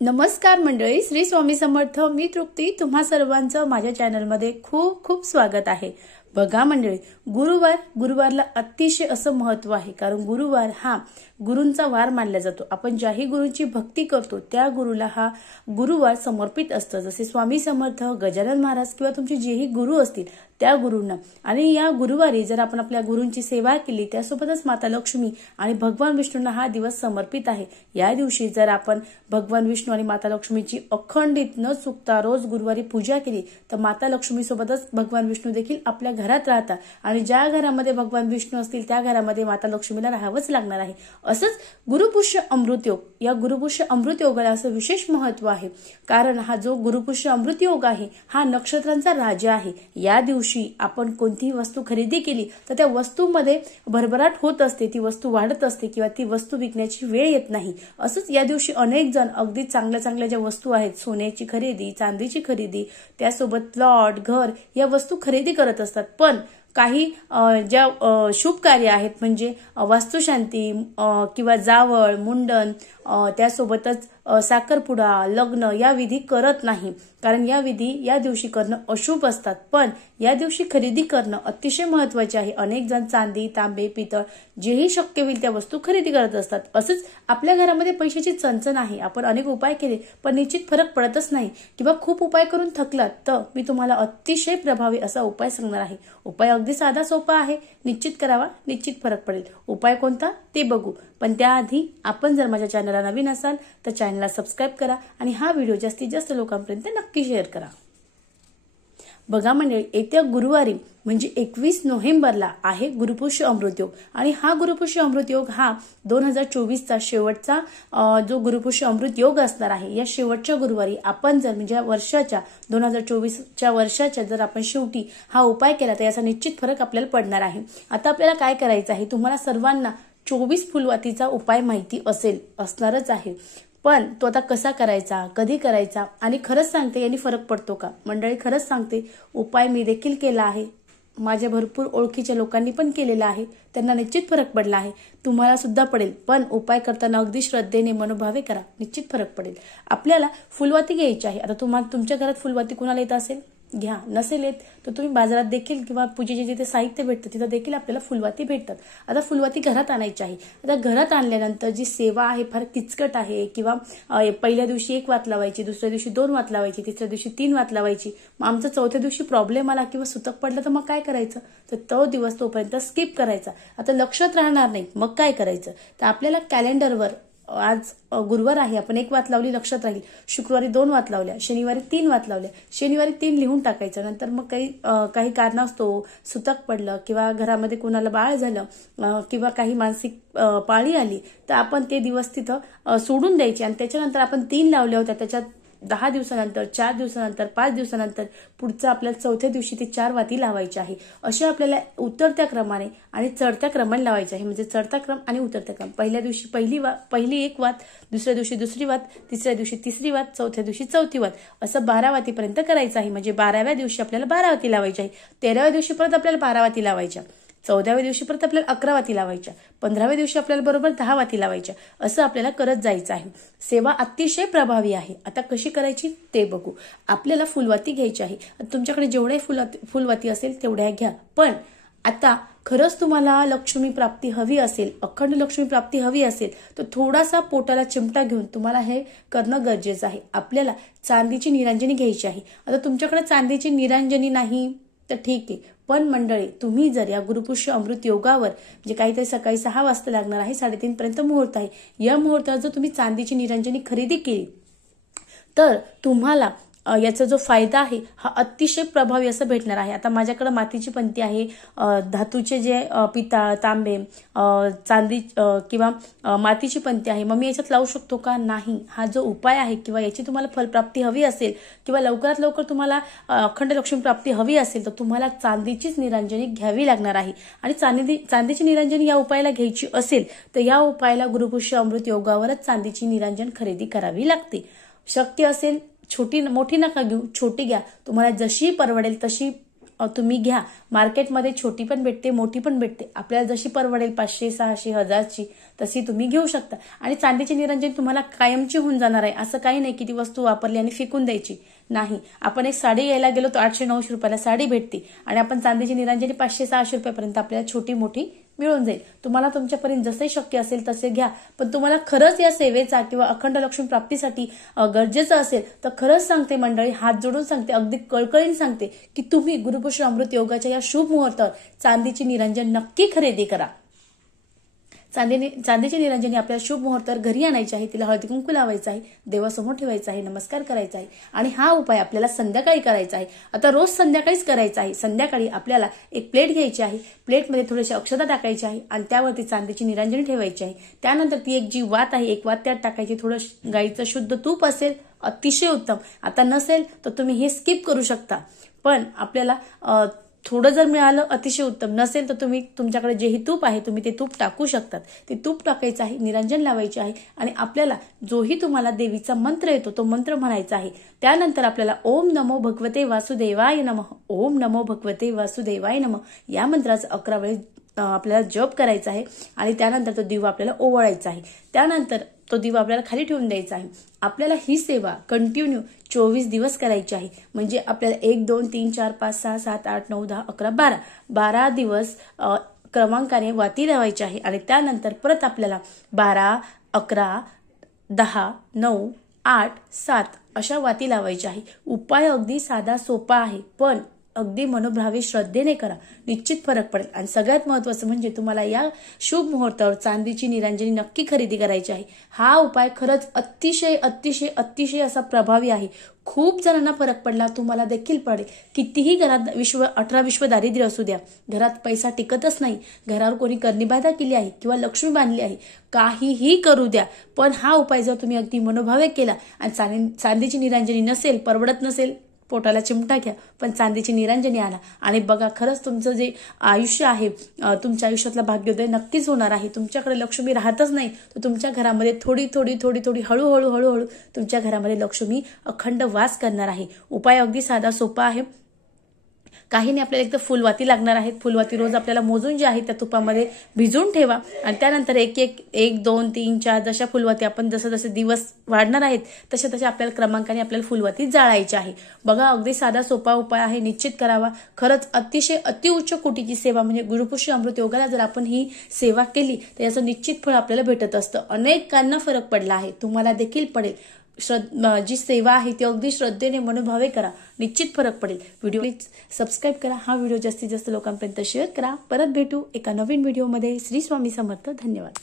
नमस्कार मंडळी, श्री स्वामी समर्थ. मी तृप्ती. तुम्हा सर्वांचं माझ्या चॅनलमध्ये खूप खूप स्वागत आहे. बघा मंडळी, गुरुवारला अतिशय असं महत्व आहे, कारण गुरुवार हा गुरूंचा वार मानला जातो. आपण ज्याही गुरूंची भक्ती करतो त्या गुरुला हा गुरुवार समर्पित असतं. जसे स्वामी समर्थ, गजानन महाराज किंवा तुमचे जेही गुरु असतील त्या गुरूंना. आणि या गुरुवारी जर आपण आपल्या गुरूंची सेवा केली, त्यासोबतच माता लक्ष्मी आणि भगवान विष्णूंना हा दिवस समर्पित आहे. या दिवशी जर आपण भगवान विष्णू आणि माता लक्ष्मीची अखंडित न चुकता रोज गुरुवारी पूजा केली, तर माता लक्ष्मी सोबतच भगवान विष्णू देखील आपल्या घरात राहतात. आणि ज्या घरामध्ये भगवान विष्णू असतील त्या घरामध्ये माता लक्ष्मीला राहावंच लागणार आहे. असंच गुरुपुष्य अमृत योग, या गुरुपुष्य अमृत योगाला असं विशेष महत्व आहे, कारण हा जो गुरुपुष्य अमृत योग आहे हा नक्षत्रांचा राजा आहे. या दिवशी आपण कोणतीही वस्तू खरेदी केली तर त्या वस्तूमध्ये भरभराट होत असते, ती वस्तू वाढत असते किंवा ती वस्तू विकण्याची वेळ येत नाही. असंच या दिवशी अनेक जण अगदी चांगल्या चांगल्या ज्या वस्तू आहेत, सोन्याची खरेदी, चांदीची खरेदी, त्यासोबत प्लॉट, घर या वस्तू खरेदी करत असतात. पण काही ज्या शुभ कार्य आहेत, म्हणजे वास्तुशांती किंवा जावळ, मुंडन, त्यासोबतच साखरपुडा, लग्न या विधी करत नाही, कारण या विधी या दिवशी करणं अशुभ असतात. पण या दिवशी खरेदी करणं अतिशय महत्वाचे आहे. अनेक जण चांदी, तांबे, पितळ जेही शक्य होईल त्या वस्तू खरेदी करत असतात. असंच आपल्या घरामध्ये पैशाची चणचण आहे, आपण अनेक उपाय केले पण निश्चित फरक पडतच नाही, किंवा खूप उपाय करून थकलात, तर मी तुम्हाला अतिशय प्रभावी असा उपाय सांगणार आहे. उपाय अगदी साधा सोपा आहे, निश्चित करावा, निश्चित फरक पडेल. उपाय कोणता ते बघू, पण त्याआधी आपण जर माझ्या चॅनलला नवीन असाल तर चॅनलला सबस्क्राईब करा आणि हा व्हिडिओ जास्तीत जास्त लोकांपर्यंत नक्की शेअर करा. बघा मंडळी, येत्या गुरुवारी म्हणजे 21 नोव्हेंबरला आहे गुरुपुष्य अमृत योग. आणि हा गुरुपुष्य अमृत योग हा 2024चा शेवटचा जो गुरुपुष्य अमृत योग असणार आहे. या शेवटच्या गुरुवारी आपण जर म्हणजे वर्षाच्या 2024च्या वर्षाच्या जर आपण शेवटी हा उपाय केला तर याचा निश्चित फरक आपल्याला पडणार आहे. आता आपल्याला काय करायचं आहे, तुम्हाला सर्वांना 24 फुलवातीचा उपाय माहिती असणारच आहे. पण तो आता कसा करायचा, कधी करायचा, आणि खरंच सांगते यांनी फरक पडतो का? मंडळी, खरंच सांगते, उपाय मी देखील केला आहे, माझ्या भरपूर ओळखीच्या लोकांनी पण केलेला आहे, त्यांना निश्चित फरक पडला आहे. तुम्हाला सुद्धा पडेल. पण उपाय करताना अगदी श्रद्धेने, मनोभावे करा, निश्चित फरक पडेल. आपल्याला फुलवाती घ्यायची आहे. आता तुमच्या घरात फुलवाती कुणाला येत असेल घ्या, नसेल येत तर तुम्ही बाजारात देखील किंवा पूजेचे जिथे साहित्य भेटतं तिथं देखील आपल्याला फुलवाती भेटतात. आता फुलवाती घरात आणायची आहे. आता घरात आणल्यानंतर जी सेवा आहे फार किचकट आहे, किंवा पहिल्या दिवशी 1 वात लावायची, दुसऱ्या दिवशी 2 वात लावायची, तिसऱ्या दिवशी 3 वात लावायची. मग आमचा चौथ्या दिवशी प्रॉब्लेम आला किंवा सुतक पडलं तर मग काय करायचं? तर तो दिवस तोपर्यंत स्किप करायचा. आता लक्षात राहणार नाही, मग काय करायचं? तर आपल्याला कॅलेंडरवर आज गुरुवार आहे, आपण 1 वात लावली, लक्षात राहील. शुक्रवारी 2 वात लावल्या, शनिवारी 3 वात लावल्या, शनिवारी 3 लिहून टाकायचं. नंतर मग काही कारणास्तव सुतक पडलं किंवा घरामध्ये कोणाला बाळ झालं किंवा काही मानसिक पाळी आली तर आपण ते दिवस तिथं सोडून द्यायचे. आणि त्याच्यानंतर आपण 3 लावल्या होत्या, त्याच्यात 10 दिवसानंतर, 4 दिवसानंतर, 5 दिवसानंतर पुढचं आपल्याला चौथ्या दिवशी ते 4 वाती लावायची आहे. अशा आपल्याला उतरत्या क्रमाने आणि चढत्या क्रमाने लावायचे आहे. म्हणजे चढता क्रम आणि उतरत्या क्रम. पहिल्या दिवशी पहिली 1 वात, दुसऱ्या दिवशी 2री वात, तिसऱ्या दिवशी 3री वात, चौथ्या दिवशी 4थी वात, असं 12 वातीपर्यंत करायचं आहे. म्हणजे 12व्या दिवशी आपल्याला 12 वाती लावायची आहे. 13व्या दिवशी परत आपल्याला 12 वाती लावायच्या, 14व्या दिवशी परत आपल्याला 11 वाती लावायच्या, 15व्या दिवशी आपल्याला बरोबर 10 वाती लावायच्या. असं आपल्याला करत जायचं आहे. सेवा अतिशय प्रभावी आहे. आता कशी करायची ते बघू. आपल्याला फुलवाती घ्यायची आहे. तुमच्याकडे जेवढे फुलवाती असेल तेवढ्या घ्या. पण आता खरंच तुम्हाला लक्ष्मी प्राप्ती हवी असेल, अखंड लक्ष्मी प्राप्ती हवी असेल, तर थोडासा पोटाला चिमटा घेऊन तुम्हाला हे करणं गरजेचं आहे. आपल्याला चांदीची निरांजनी घ्यायची आहे. आता तुमच्याकडे चांदीची निरांजनी नाही तर ठीक आहे, पण मंडळी, तुम्ही जर या गुरुपुष्य अमृत योगावर म्हणजे काहीतरी सकाळी 6 वाजता लागणार आहे, 3:30 पर्यंत मुहूर्त आहे, या मुहूर्तावर जर तुम्ही चांदीची निरांजनी खरेदी केली तर तुम्हाला याचा जो फायदा आहे हा अतिशय प्रभावी असं भेटणार आहे. आता माझ्याकडे मातीची पंती आहे, धातूचे जे पितळ, तांबे, चांदी किंवा मातीची पंती आहे. मग मी याच्यात लावू शकतो का? नाही. हा जो उपाय आहे किंवा याची तुम्हाला फलप्राप्ती हवी असेल किंवा लवकरात लवकर तुम्हाला अखंड लक्ष्मी प्राप्ती हवी असेल तर तुम्हाला चांदीचीच निरांजनी घ्यावी लागणार आहे. आणि चांदीची निरांजनी या उपायाला घ्यायची असेल तर या उपायाला गुरुपुष्य अमृत योगावरच चांदीची निरांजन खरेदी करावी लागते. शक्य असेल मोठी नका घेऊ, छोटी घ्या. तुम्हाला जशी परवडेल तशी तुम्ही घ्या. मार्केटमध्ये छोटी पण भेटते, मोठी पण भेटते. आपल्याला जशी परवडेल 500, 600, 1000ची तशी तुम्ही घेऊ शकता. आणि चांदीची निरंजनी तुम्हाला कायमची होऊन जाणार आहे. असं काही नाही की ती वस्तू वापरली आणि फेकून द्यायची. नाही, आपण एक साडी घ्यायला गेलो तर 800-900 रुपयाला साडी भेटते आणि आपण चांदीची निरंजनी 500-600 रुपयापर्यंत आपल्याला छोटी मोठी मिळून जाईल. तुम्हाला तुमच्यापर्यंत जसे शक्य असेल तसे घ्या. पण तुम्हाला खरंच या सेवेचा किंवा अखंड लक्ष्मी प्राप्तीसाठी गरजेचं असेल तर खरंच सांगते मंडळी, हात जोडून सांगते, अगदी कळकळीने सांगते की तुम्ही गुरुपुष्य अमृत योगाच्या या शुभ मुहूर्तावर चांदीची निरंजन नक्की खरेदी करा. चांदीची निरंजनी आपल्याला शुभ मुहूर्तावर घरी आणायची आहे. तिला हळदी कुंकू लावायचं आहे, देवासमोर ठेवायचं आहे, नमस्कार करायचा आहे. आणि हा उपाय आपल्याला संध्याकाळी करायचा आहे. आता रोज संध्याकाळीच करायचा आहे. संध्याकाळी आपल्याला एक प्लेट घ्यायची आहे. प्लेटमध्ये थोडेसे अक्षता टाकायची आहे आणि त्यावरती चांदीची निरंजनी ठेवायची आहे. त्यानंतर ती एक जी वात आहे, एक वात त्यात टाकायची. थोडं गाईचं शुद्ध तूप असेल अतिशय उत्तम. आता नसेल तर तुम्ही हे स्किप करू शकता. पण आपल्याला थोडं जर मिळालं अतिशय उत्तम, नसेल तर तुम्ही तुमच्याकडे जेही तूप आहे तुम्ही ते तूप टाकू शकतात. ते तूप टाकायचं आहे, निरंजन लावायचे आहे आणि आपल्याला जोही तुम्हाला देवीचा मंत्र येतो तो मंत्र म्हणायचा आहे. त्यानंतर आपल्याला ओम नमो भगवते वासुदेवाय नमः, ओम नमो भगवते वासुदेवाय नमः या मंत्राचा 11 वेळेस आपल्याला जप करायचा आहे आणि त्यानंतर तो दिवा आपल्याला ओवाळायचा आहे. त्यानंतर तो दिवा आपल्याला खाली ठेवून द्यायचा आहे. आपल्याला ही सेवा कंटिन्यू 24 दिवस करायची आहे. म्हणजे आपल्याला 1, 2, 3, 4, 5, 6, 7, 8, 9, 10, 11, 12 दिवस क्रमांकाने वाती लावायची आहे. आणि त्यानंतर परत आपल्याला 12, 11, 10, 9, 8, 7 अशा वाती लावायच्या आहे. उपाय अगदी साधा सोपा आहे, पण अगदी मनोभावे श्रद्धेने करा, निश्चित फरक पडेल. आणि सगळ्यात महत्त्वाचं म्हणजे तुम्हाला या शुभ मुहूर्तावर चांदीची निरंजनी नक्की खरेदी करायची आहे. हा उपाय खरंच अतिशय अतिशय अतिशय असा प्रभावी आहे. खूप जणांना फरक पडला, तुम्हाला देखील पडेल. कितीही घरात 18 दारिद्र्य असू द्या, घरात पैसा टिकतच नाही, घरावर कोणी करणी-बाधा केली आहे किंवा लक्ष्मी बांधली आहे, काहीही करू द्या, पण हा उपाय जर तुम्ही अगदी मनोभावे केला आणि चांदीची निरंजनी नसेल, परवडत नसेल, पोटाला चिमटा घ्या, पण चांदीची निरंजनी आणा आणि बघा खरंच तुमचं जे आयुष्य आहे, तुमच्या आयुष्यातला भाग्योदय नक्कीच होणार आहे. तुमच्याकडे लक्ष्मी राहतच नाही तर तुमच्या घरामध्ये थोडी थोडी थोडी थोडी हळूहळू तुमच्या घरामध्ये लक्ष्मी अखंड वास करणार आहे. उपाय अगदी साधा सोपा आहे. काही नाही, आपल्याला एक तर फुलवाती लागणार आहेत. फुलवाती रोज आपल्याला मोजून जे आहे त्या तुपामध्ये भिजवून ठेवा आणि त्यानंतर 1, 2, 3, 4 जशा फुलवाती आपण जसे दिवस वाढणार आहेत तसे आपल्याला क्रमांकाने आपल्याला फुलवाती जाळायची आहे. बघा अगदी साधा सोपा उपाय आहे, निश्चित करावा. खरंच अतिशय अतिउच्च कोटीची सेवा म्हणजे गुरुपुष्य अमृत योगाला जर आपण ही सेवा केली तर याचं निश्चित फळ आपल्याला भेटत असतं. अनेकांना फरक पडला आहे, तुम्हाला देखील पडेल. जी सेवा आहे ती अगदी श्रद्धेने मनोभावे करा, निश्चित फरक पडेल. व्हिडिओ प्लीज सबस्क्राईब करा, हा व्हिडिओ जास्तीत जास्त लोकांपर्यंत शेअर करा. परत भेटू एका नवीन व्हिडिओमध्ये. श्री स्वामी समर्थ. धन्यवाद.